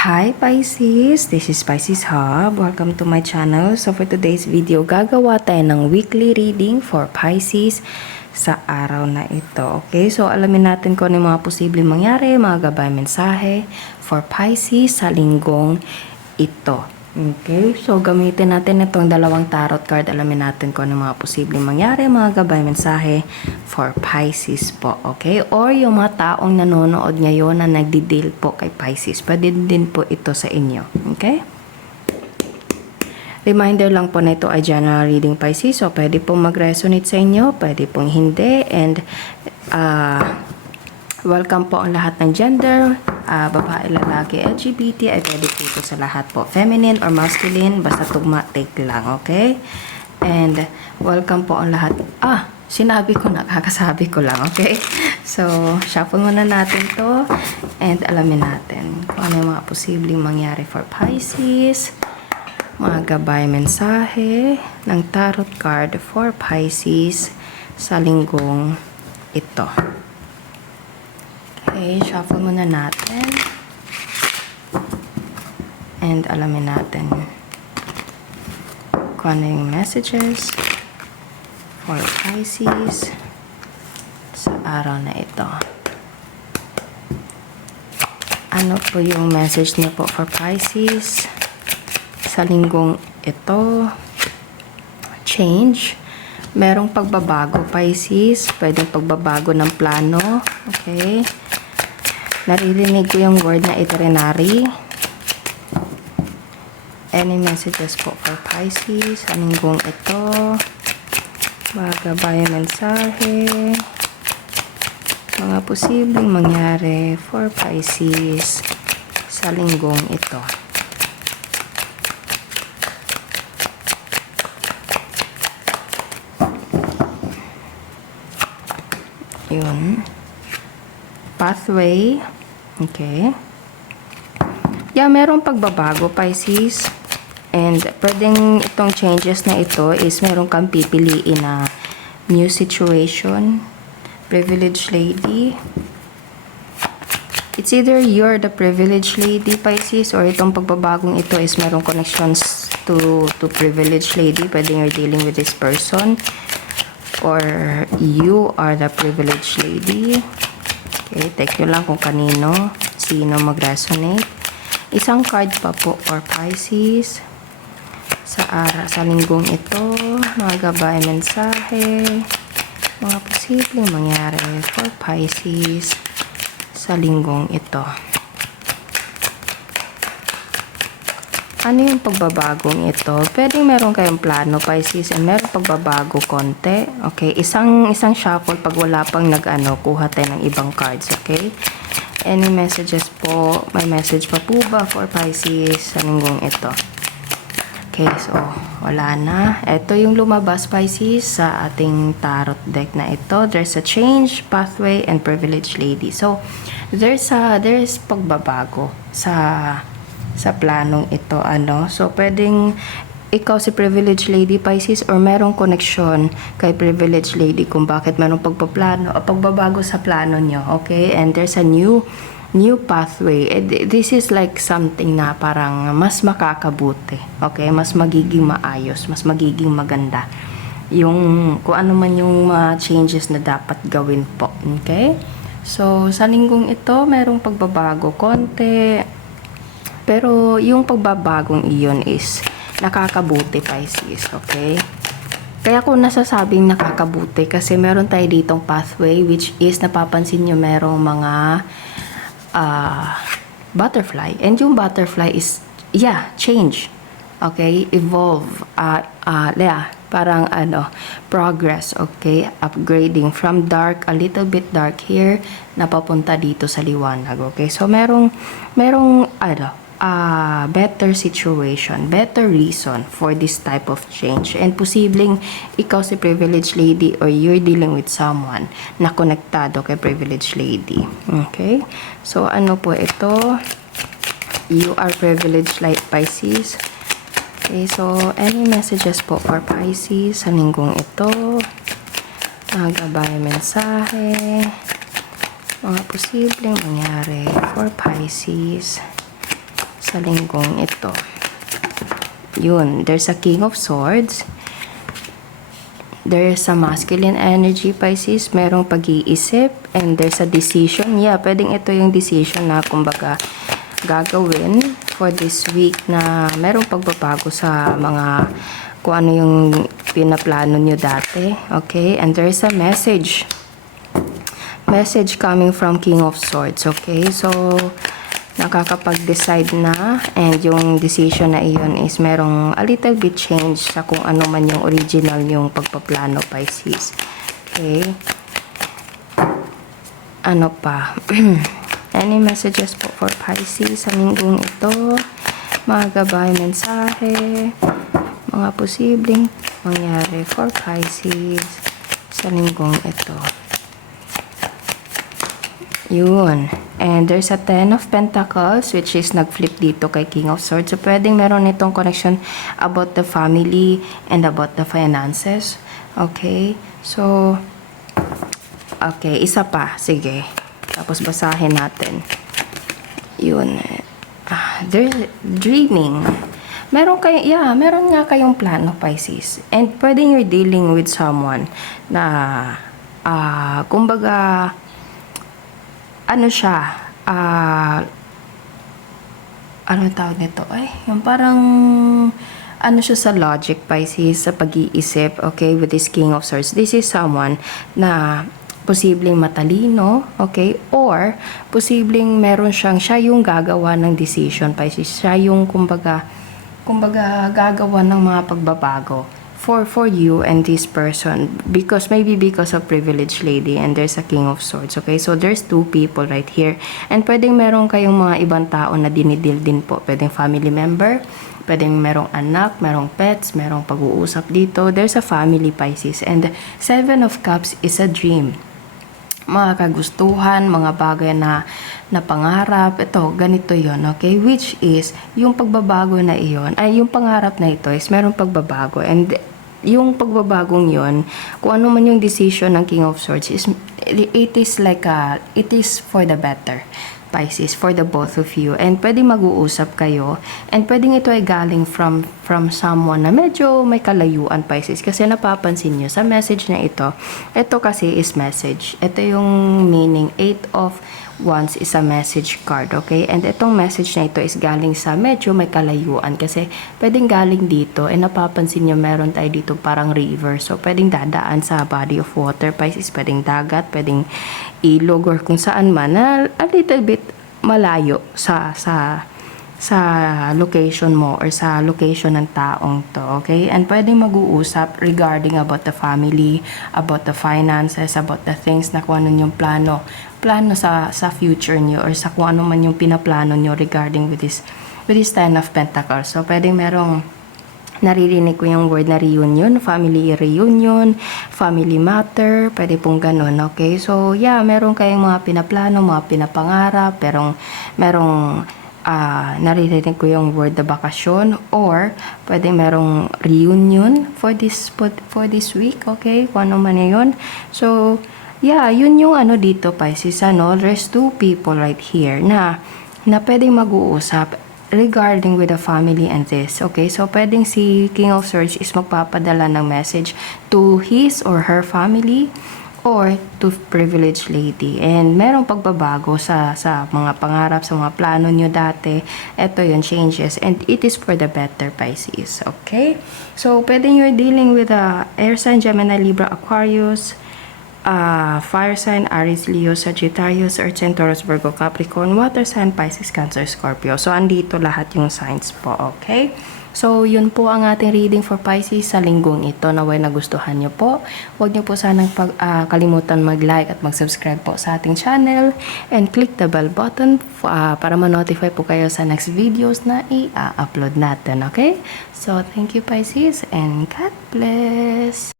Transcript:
Hi Pisces! This is Pisces Hub. Welcome to my channel. So for today's video, gagawa tayo ng weekly reading for Pisces sa araw na ito. Okay? So alamin natin kung ano yung mga posibleng mangyari, mga gabay mensahe for Pisces sa linggong ito. Okay? So gamitin natin itong dalawang tarot card. Alamin natin kung ano mga posibleng mangyari, mga gabay mensahe for Pisces po. Okay? Or yung mga taong nanonood ngayon na nagdi-deal po kay Pisces. Pwede din po ito sa inyo. Okay? Reminder lang po na ito ay general reading Pisces. So pwede pong mag-resonate sa inyo, pwede pong hindi. And welcome po ang lahat ng gender, babae, lalaki, LGBT, ay pwede po ito sa lahat po. Feminine or masculine, basta tugma, take lang, okay? And welcome po ang lahat. Sinabi ko na, kakasabi ko lang, okay? So, shuffle muna natin to and alamin natin kung ano yung mga posibleng mangyari for Pisces. Mga gabay mensahe ng tarot card for Pisces sa linggong ito. Okay, shuffle muna natin. And alamin natin kung ano yung messages for Pisces sa araw na ito. Ano po yung message niya po for Pisces sa linggong ito? Change. Merong pagbabago, Pisces. Pwedeng pagbabago ng plano. Okay. Naririnig ko yung word na itinerary. Any messages po for Pisces sa linggong ito? Mga gabay mensahe. Mga posibleng mangyari for Pisces sa linggong ito. Yun. Pathway. Okay. Yeah, merong pagbabago, Pisces. And pwedeng itong changes na ito is meron kang pipiliin na new situation. Privileged lady. It's either you're the privileged lady, Pisces, or itong pagbabagong ito is merong connections to privileged lady. Pwedeng you're dealing with this person. Or you are the privileged lady. Okay, take nyo lang kung kanino, sino mag-resonate. Isang card pa po for Pisces sa linggong ito. Mga gabay mensahe, mga posibleng mangyari for Pisces sa linggong ito. Ano yung pagbabagong ito? Pwedeng meron kayong plano, Pisces, and meron pagbabago konti. Okay, isang shuffle pag wala pang kuha tayo ng ibang cards, okay? Any messages po? May message pa po ba for Pisces sa linggong ito? Okay, so wala na. Ito yung lumabas, Pisces, sa ating tarot deck na ito. There's a change, pathway, and privileged lady. So, there's pagbabago sa planong ito, So, pwedeng ikaw si privileged lady, Pisces, or merong connection kay privileged lady kung bakit merong pagpaplano o pagbabago sa plano nyo, okay? And there's a new pathway. This is like something na parang mas makakabuti, okay? Mas magiging maayos, mas magiging maganda. Yung, kung ano man yung mga changes na dapat gawin po, okay? So, sa linggong ito, merong pagbabago konti. Pero yung pagbabagong iyon is nakakabuti, Pisces, okay? Kaya ko nasasabing nakakabuti kasi meron tayo ditong pathway which is napapansin nyo merong mga butterfly. And yung butterfly is, change. Okay? Evolve. Parang progress, okay? Upgrading from dark, a little bit dark here, napapunta dito sa liwanag, okay? So, merong better situation, better reason for this type of change. And posibleng ikaw si privileged lady or you're dealing with someone na konektado kay privileged lady. Okay? So, ano po ito? You are privileged like Pisces. Okay, so any messages po for Pisces sa linggong ito? Mga gabay mensahe, mga posibleng mangyari for Pisces sa linggong ito. Yun, there's a King of Swords. There's a masculine energy, Pisces. Merong pag-iisip. And there's a decision. Yeah, pwedeng ito yung decision na kumbaga gagawin for this week na merong pagbabago sa mga kung ano yung pinaplano nyo dati. Okay? And there's a message. Message coming from King of Swords. Okay? So, nakakapag-decide na, and yung decision na iyon is merong a little bit change sa kung ano man yung original yung pagpaplano, Pisces. Okay? Ano pa? Any messages po for Pisces sa linggong ito? Mga gabay, mensahe, mga posibleng mangyari for Pisces sa linggong ito. Yun. And there's a Ten of Pentacles, which is nag-flip dito kay King of Swords. So, pwedeng meron itong connection about the family and about the finances. Okay? So, okay. Isa pa. Sige. Tapos, basahin natin. Yun. There's dreaming. Meron nga kayong plano, Pisces. And pwedeng you're dealing with someone na, kumbaga, ano siya, ano tawag nito? Yung parang, ano siya sa logic, Pisces, sa pag-iisip, okay, with this King of Swords. This is someone na posibleng matalino, okay, or posibleng meron siya yung gagawa ng decision, Pisces. Siya yung, kumbaga, gagawa ng mga pagbabago for you and this person, because of privileged lady, and there's a King of Swords. Okay, so there's two people right here, and pwedeng meron kayong mga ibang tao na dinidil din po. Pwedeng family member, pwedeng merong anak, merong pets, merong pag-uusap dito. There's a family, Pisces, and Seven of Cups is a dream. Mga kagustuhan, mga bagay na pangarap, ito, ganito yon, okay? Which is, yung pagbabago na iyon, yung pangarap na ito is merong pagbabago, and yung pagbabagong yon, kung ano man yung decision ng King of Swords, it is for the better, Pisces, for the both of you. And pwedeng mag-uusap kayo, and pwedeng ito ay galing from someone na medyo may kalayuan, Pisces, kasi napapansin nyo sa message na ito kasi is message. Ito yung meaning. Eight of Wands is a message card, okay? And itong message na ito is galing sa medyo may kalayuan, kasi pwedeng galing dito, napapansin nyo meron tayo dito parang river. So, pwedeng dadaan sa body of water, Pisces, pwedeng dagat, pwedeng ilog, or kung saan man na a little bit malayo sa location mo or sa location ng taong to, okay? And pwedeng mag-uusap regarding about the family, about the finances, about the things na kung ano yung plano sa future nyo, or sa kung ano man yung pinaplano nyo regarding with this Ten of Pentacles. So, pwedeng merong naririnig ko yung word na reunion, family reunion, family matter, pwede pong ganun, okay? So, yeah, meron kayong mga pinaplano, mga pinapangarap, pero merong naririnig ko yung word na bakasyon, or pwede merong reunion for this week, okay? Kung ano man yun. So, yeah, yun yung ano dito, Pisces, there's two people right here na pwedeng mag-uusap regarding with the family and this, okay? So, pwedeng si King of Swords is magpapadala ng message to his or her family, or to privileged lady, and merong pagbabago sa mga pangarap, sa mga plano nyo dati. Ito yun, changes, and it is for the better, Pisces, okay? So, pwedeng you're dealing with air sign, Gemini, Libra, Aquarius, fire sign, Aries, Leo, Sagittarius, Earth sign, Taurus, Virgo, Capricorn, water sign, Pisces, Cancer, Scorpio. So, andito lahat yung signs po, okay? So, yun po ang ating reading for Pisces sa linggong ito. Naway nagustuhan nyo po. Huwag nyo po sanang kalimutan mag-like at mag-subscribe po sa ating channel, and click the bell button para ma-notify po kayo sa next videos na i-upload natin, okay? So, thank you, Pisces, and God bless!